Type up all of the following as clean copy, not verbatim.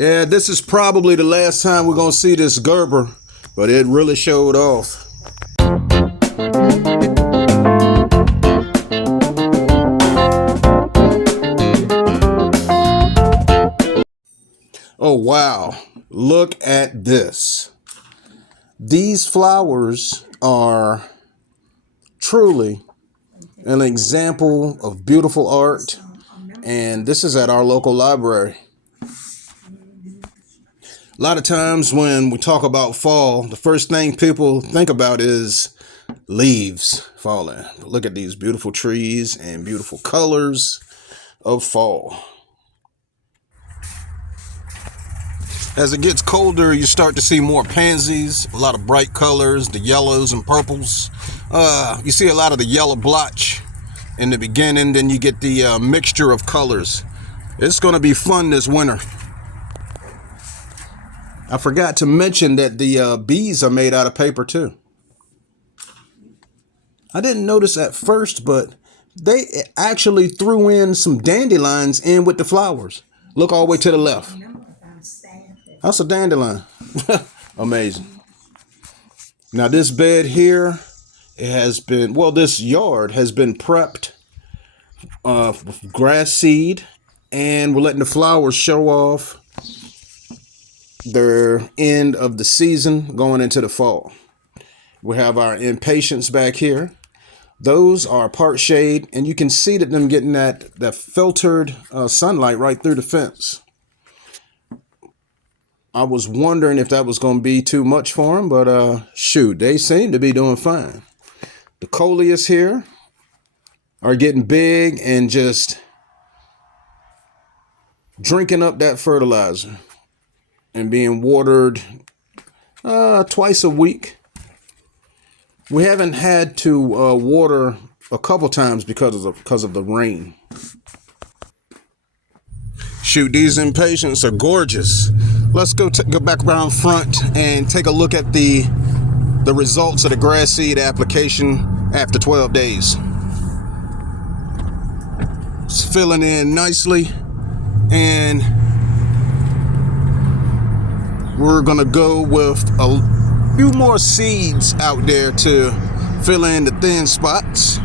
Yeah, this is probably the last time we're gonna see this Gerber, but it really showed off. Oh wow, look at this. These flowers are truly an example of beautiful art, and this is at our local library. A lot of times when we talk about fall, the first thing people think about is leaves falling. But look at these beautiful trees and beautiful colors of fall. As it gets colder, you start to see more pansies, a lot of bright colors, the yellows and purples. You see a lot of the yellow blotch in the beginning, then you get the mixture of colors. It's going to be fun this winter. I forgot to mention that the bees are made out of paper too. I didn't notice at first, but they actually threw in some dandelions in with the flowers. Look all the way to the left. That's a dandelion. Amazing. Now this bed here, it has been, well, this yard has been prepped with grass seed, and we're letting the flowers show off their end of the season going into the fall. We have our impatiens back here. Those are part shade, and you can see that them getting that filtered sunlight right through the fence. I was wondering if that was going to be too much for them, but shoot, they seem to be doing fine. The coleus here are getting big and just drinking up that fertilizer and being watered twice a week. We haven't had to water a couple times because of the rain. Shoot, these impatiens are gorgeous. Let's go back around front and take a look at the results of the grass seed application after 12 days. It's filling in nicely, and we're gonna go with a few more seeds out there to fill in the thin spots.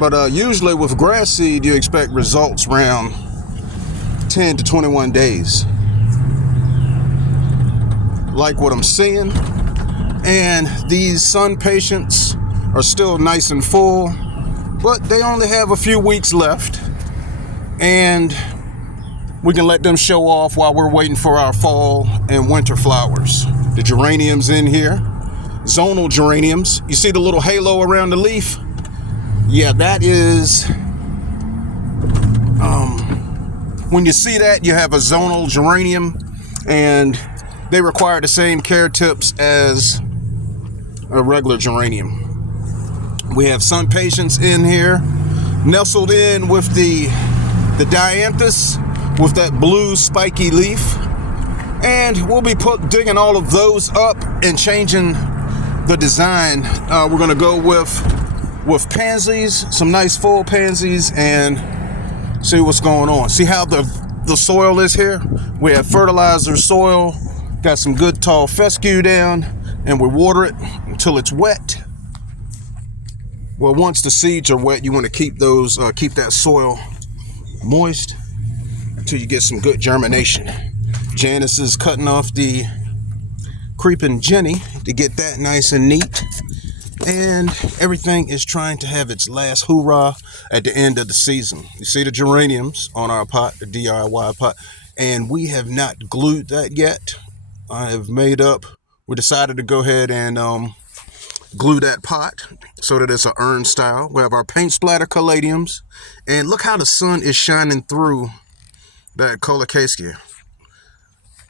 But usually with grass seed, you expect results around 10 to 21 days. Like what I'm seeing. And these sun patients are still nice and full, but they only have a few weeks left. And we can let them show off while we're waiting for our fall and winter flowers. The geraniums in here, zonal geraniums. You see the little halo around the leaf? Yeah, that is, when you see that, you have a zonal geranium, and they require the same care tips as a regular geranium. We have sun patients in here, nestled in with the dianthus, with that blue spiky leaf, and we'll be digging all of those up and changing the design. We're gonna go with pansies, some nice full pansies, and see what's going on. See how the soil is here? We have fertilizer soil, got some good tall fescue down, and we water it until it's wet. Well, once the seeds are wet, you want to keep that soil moist until you get some good germination. Janice is cutting off the creeping Jenny to get that nice and neat, and everything is trying to have its last hoorah at the end of the season. You see the geraniums on our pot, the DIY pot, and we have not glued that yet. We decided to go ahead and glue that pot so that it's an urn style. We have our paint splatter caladiums, and look how the sun is shining through that colocasia.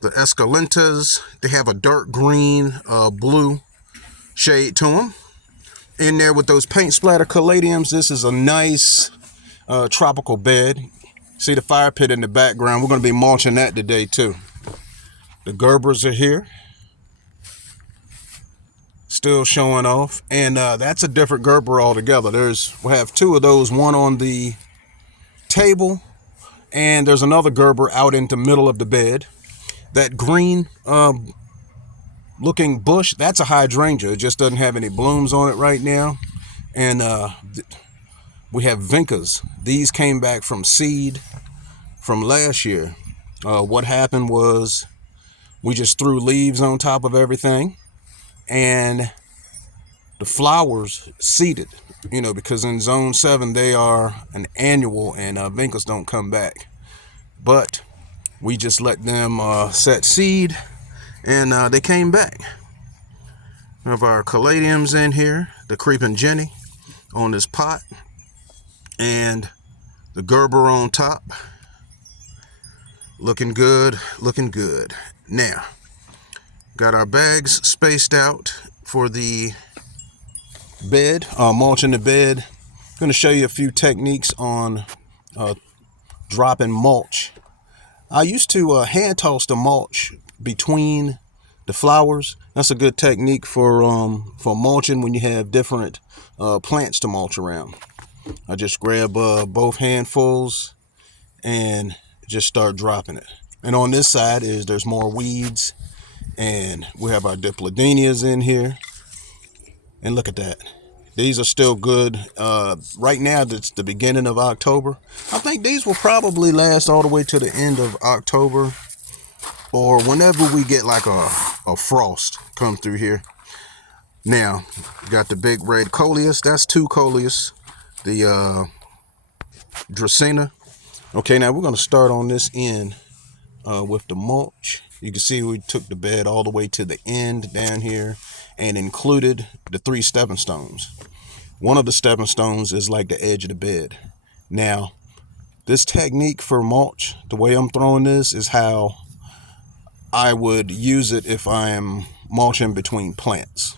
The escalentas, they have a dark green, blue shade to them. In there with those paint splatter caladiums, this is a nice tropical bed. See the fire pit in the background. We're going to be mulching that today too. The Gerbers are here, still showing off, and that's a different Gerber altogether. We have two of those, one on the table, and there's another Gerber out in the middle of the bed. That green looking bush, that's a hydrangea. It just doesn't have any blooms on it right now. And we have vincas. These came back from seed from last year. What happened was we just threw leaves on top of everything, and the flowers seeded, because in zone 7 they are an annual, and vincas don't come back. But we just let them set seed, and they came back. We have our caladiums in here, the creeping Jenny on this pot, and the Gerber on top. Looking good, looking good. Now, got our bags spaced out for the bed, mulching the bed. I'm going to show you a few techniques on dropping mulch. I used to hand toss the mulch between the flowers. That's a good technique for mulching when you have different plants to mulch around. I just grab both handfuls and just start dropping it. And on this side there's more weeds, and we have our dipladenias in here. And look at that. These are still good. Right now, it's the beginning of October. I think these will probably last all the way to the end of October, or whenever we get like a frost come through here. Now, got the big red coleus. That's 2 coleus. The Dracaena. Okay, now we're going to start on this end with the mulch. You can see we took the bed all the way to the end down here and included the 3 stepping stones. One of the stepping stones is like the edge of the bed. Now, this technique for mulch, the way I'm throwing this, is how I would use it if I'm mulching between plants.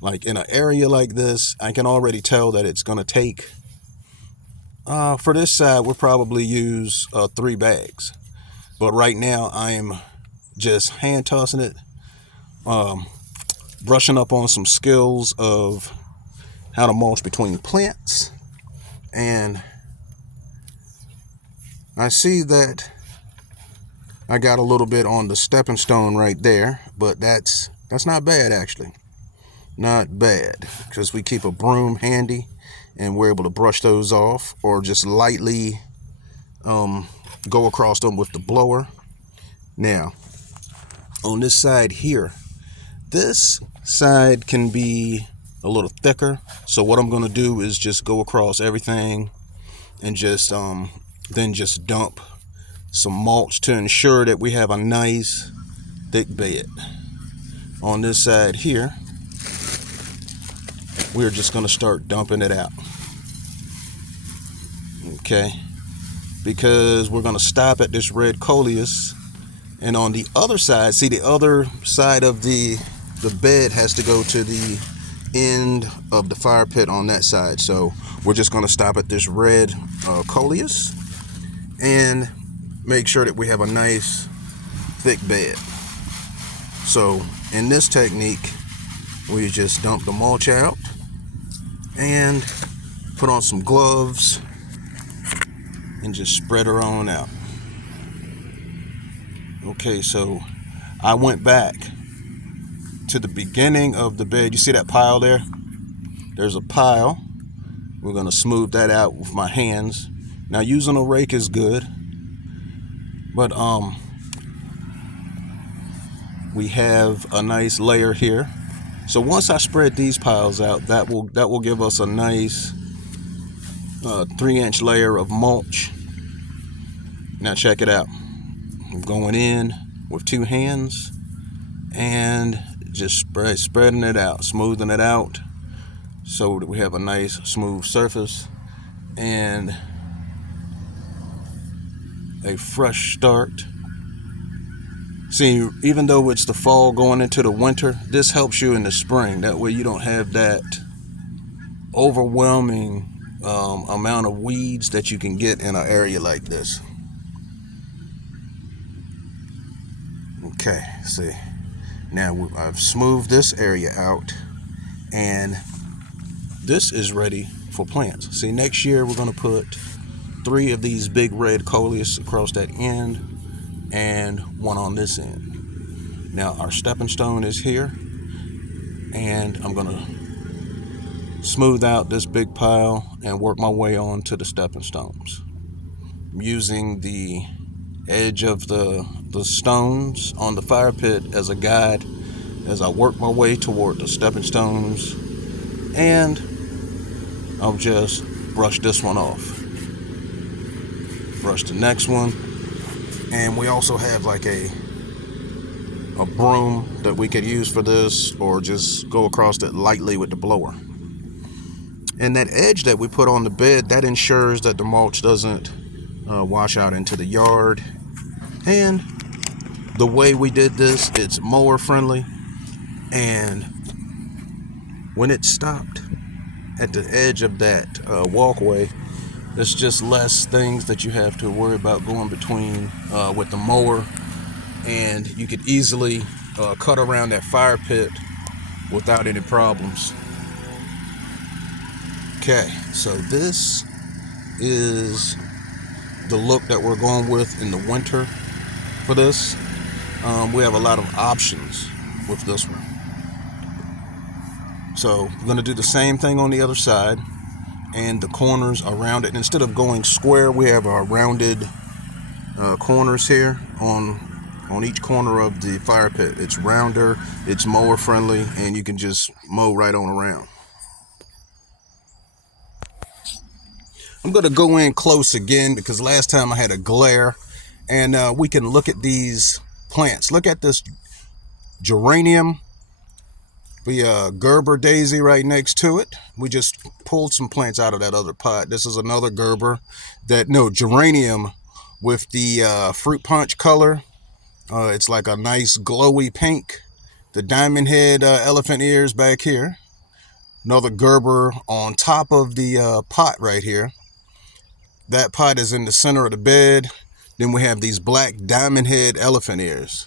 Like in an area like this, I can already tell that it's going to take, for this side, we'll probably use 3 bags. But right now, I am just hand tossing it, brushing up on some skills of how to mulch between plants. And I see that I got a little bit on the stepping stone right there, but that's not bad actually. Not bad, because we keep a broom handy and we're able to brush those off, or just lightly go across them with the blower. Now, on this side here, this side can be a little thicker, so what I'm going to do is just go across everything and just then just dump some mulch to ensure that we have a nice thick bed. On this side here, we're just going to start dumping it out. Okay, because we're going to stop at this red coleus, and on the other side, see, the other side of the bed has to go to the end of the fire pit on that side. So we're just going to stop at this red coleus and make sure that we have a nice thick bed. So in this technique, we just dump the mulch out and put on some gloves and just spread her on out. Okay, so I went back to the beginning of the bed. You see that pile there? There's a pile. We're going to smooth that out with my hands. Now, using a rake is good, but we have a nice layer here. So once I spread these piles out, that will give us a nice 3-inch layer of mulch. Now check it out. I'm going in with 2 hands and just spreading it out, smoothing it out, so that we have a nice smooth surface and a fresh start. See, even though it's the fall going into the winter, this helps you in the spring. That way you don't have that overwhelming amount of weeds that you can get in an area like this. Okay, see, now I've smoothed this area out, and this is ready for plants. See, next year we're going to put 3 of these big red coleus across that end. and one on this end. Now our stepping stone is here, and I'm gonna smooth out this big pile and work my way on to the stepping stones. I'm using the edge of the stones on the fire pit as a guide as I work my way toward the stepping stones, and I'll just brush this one off. Brush the next one, and we also have like a broom that we could use for this, or just go across it lightly with the blower. And that edge that we put on the bed, that ensures that the mulch doesn't wash out into the yard. And the way we did this, it's mower friendly, and when it stopped at the edge of that walkway, there's just less things that you have to worry about going between with the mower, and you could easily cut around that fire pit without any problems. Okay, so this is the look that we're going with in the winter for this. We have a lot of options with this one. So we're going to do the same thing on the other side, and the corners around it. And instead of going square, we have our rounded corners here on each corner of the fire pit. It's rounder, it's mower friendly, and you can just mow right on around. I'm going to go in close again because last time I had a glare, and we can look at these plants. Look at this geranium, the Gerber daisy right next to it. We just pulled some plants out of that other pot. This is another Gerber, geranium with the fruit punch color. It's like a nice glowy pink. The diamond head elephant ears back here. Another Gerber on top of the pot right here. That pot is in the center of the bed. Then we have these black diamond head elephant ears.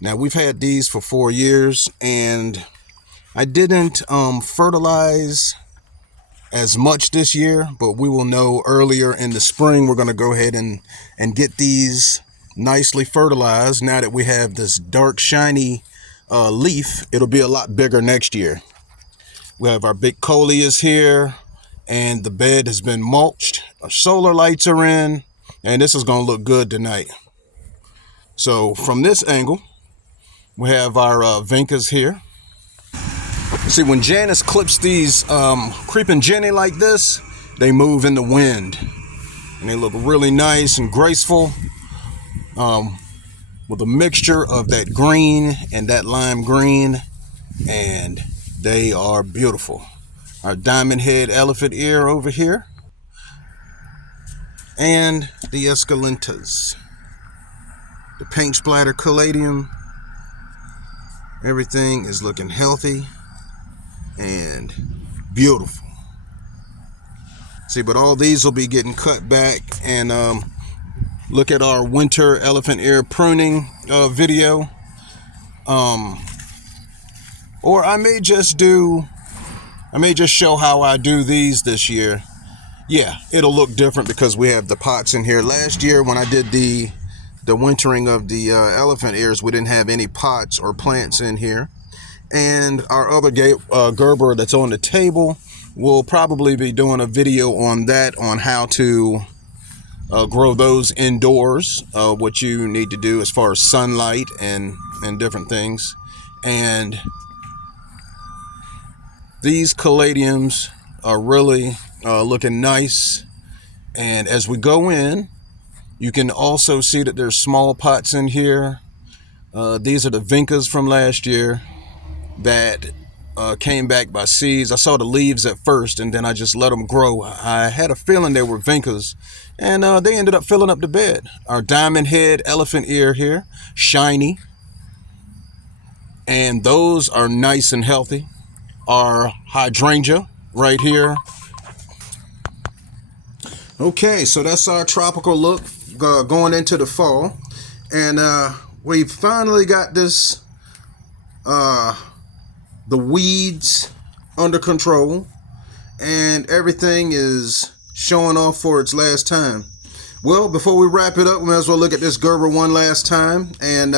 Now we've had these for 4 years, and I didn't fertilize as much this year, but we will know earlier in the spring. We're going to go ahead and get these nicely fertilized. Now that we have this dark shiny leaf, it'll be a lot bigger next year. We have our big coleus here, and the bed has been mulched. Our solar lights are in, and this is going to look good tonight. So from this angle, we have our vincas here. See, when Janice clips these creeping Jenny like this, they move in the wind, and they look really nice and graceful with a mixture of that green and that lime green, and they are beautiful. Our diamond head elephant ear over here, and the escalentas, the paint splatter caladium. Everything is looking healthy and beautiful. See, but all these will be getting cut back, and look at our winter elephant ear pruning video. Or I may just show how I do these this year. Yeah, it'll look different because we have the pots in here. Last year when I did the wintering of the elephant ears, we didn't have any pots or plants in here. And our other Gerber that's on the table, we'll probably be doing a video on that, on how to grow those indoors, what you need to do as far as sunlight and different things. And these caladiums are really looking nice. And as we go in, you can also see that there's small pots in here. These are the vincas from last year that came back by seeds. I saw the leaves at first, and then I just let them grow. I had a feeling they were vincas, and they ended up filling up the bed. Our diamond head elephant ear here, shiny, and those are nice and healthy. Our hydrangea right here. Okay, so that's our tropical look going into the fall, and we finally got this the weeds under control, and everything is showing off for its last time. Well, before we wrap it up, we might as well look at this Gerber one last time. And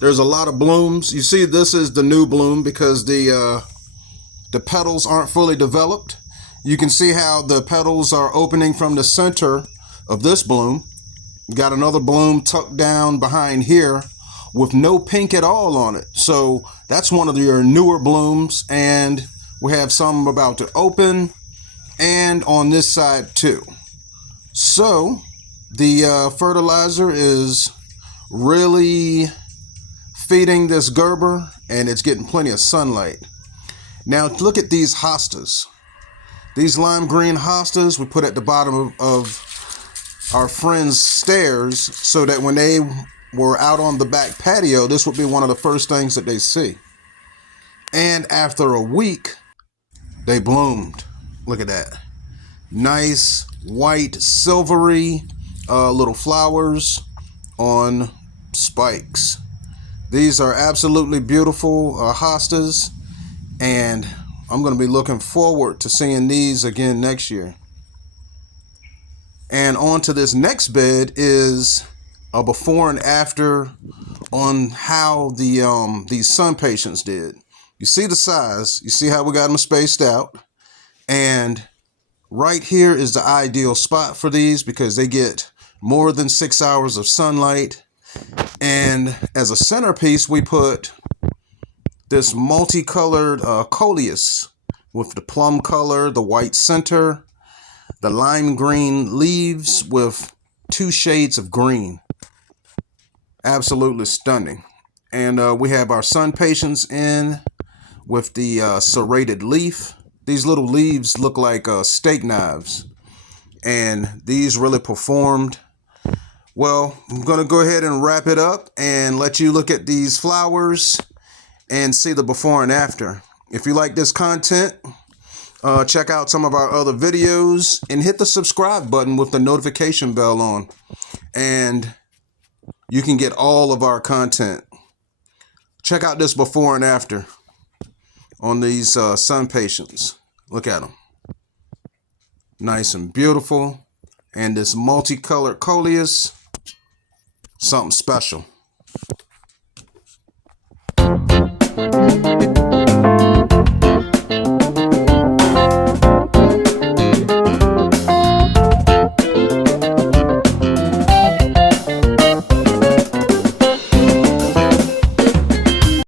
there's a lot of blooms. You see, this is the new bloom because the petals aren't fully developed. You can see how the petals are opening from the center of this bloom. Got another bloom tucked down behind here with no pink at all on it. So that's one of your newer blooms, and we have some about to open, and on this side too. So the fertilizer is really feeding this Gerber, and it's getting plenty of sunlight. Now look at these hostas. These lime green hostas we put at the bottom of our friend's stairs so that when they were out on the back patio, this would be one of the first things that they see. And after a week, they bloomed. Look at that. Nice, white, silvery little flowers on spikes. These are absolutely beautiful hostas, and I'm going to be looking forward to seeing these again next year. And on to this next bed is a before and after on how these sun patients did. You see the size, you see how we got them spaced out, and right here is the ideal spot for these because they get more than 6 hours of sunlight. And as a centerpiece, we put this multicolored coleus with the plum color, the white center, the lime green leaves with 2 shades of green. Absolutely stunning. And we have our sun patients in with the serrated leaf. These little leaves look like steak knives, and these really performed well. I'm going to go ahead and wrap it up and let you look at these flowers and see the before and after. If you like this content, check out some of our other videos and hit the subscribe button with the notification bell on, and you can get all of our content. Check out this before and after on these sun patients. Look at them. Nice and beautiful. And this multicolored coleus, something special.